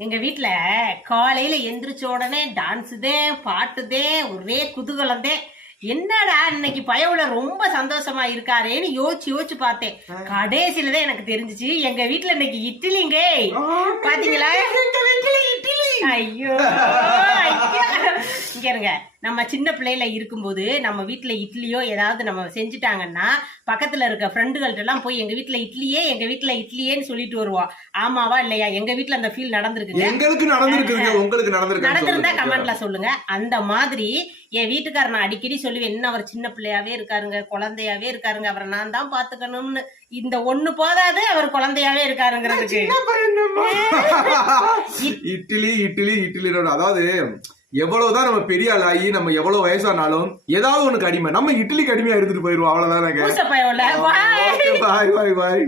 எங்க வீட்டுல காலையில எந்திரிச்ச உடனே டான்ஸுதே பாட்டுதே ஒரே குதூகலந்தே. என்னடா இன்னைக்கு பயவுல ரொம்ப சந்தோஷமா இருக்காரேன்னு யோசிச்சு யோசிச்சு பார்த்தேன். கடைசியிலதான் எனக்கு தெரிஞ்சிச்சு எங்க வீட்டுல இன்னைக்கு இட்லிங்க. பாத்தீங்களா? ஐயோ இங்க இருங்க. நம்ம சின்ன பிள்ளைல இருக்கும்போது நம்ம வீட்டுல இட்லியோ ஏதாவது நம்ம செஞ்சுட்டாங்கன்னா பக்கத்துல இருக்க ஃப்ரெண்டுகள்ட்ட எல்லாம் போய் எங்க வீட்டுல இட்லியேன்னு சொல்லிட்டு வருவோம். ஆமாவா இல்லையா? எங்க வீட்டுல அந்த ஃபீல் நடந்திருக்கு. எங்களுக்கு நடந்திருக்குங்க. உங்களுக்கு நடந்திருந்தா கமெண்ட்ல சொல்லுங்க. அந்த மாதிரி என் வீட்டுக்காரர் நான் அடிக்கடி சொல்லுவேன், என்ன அவர் சின்ன பிள்ளையாவே இருக்காருங்க, குழந்தையாவே இருக்காருங்க, அவரை நான் தான் பாத்துக்கணும்னு. இந்த ஒண்ணு போதாது, அவர் குழந்தையாவே இருக்காருங்கிறதுக்கு. இட்லி இட்லி இட்லி. அதாவது எவ்வளவுதான் நம்ம பெரிய ஆள் ஆகி நம்ம எவ்வளவு வயசானாலும் ஏதாவது ஒண்ணு கடிமை நம்ம இட்லி கடிமையா இருந்துட்டு போயிருவோம். அவ்வளவுதான். பாய் பாய் பாய்.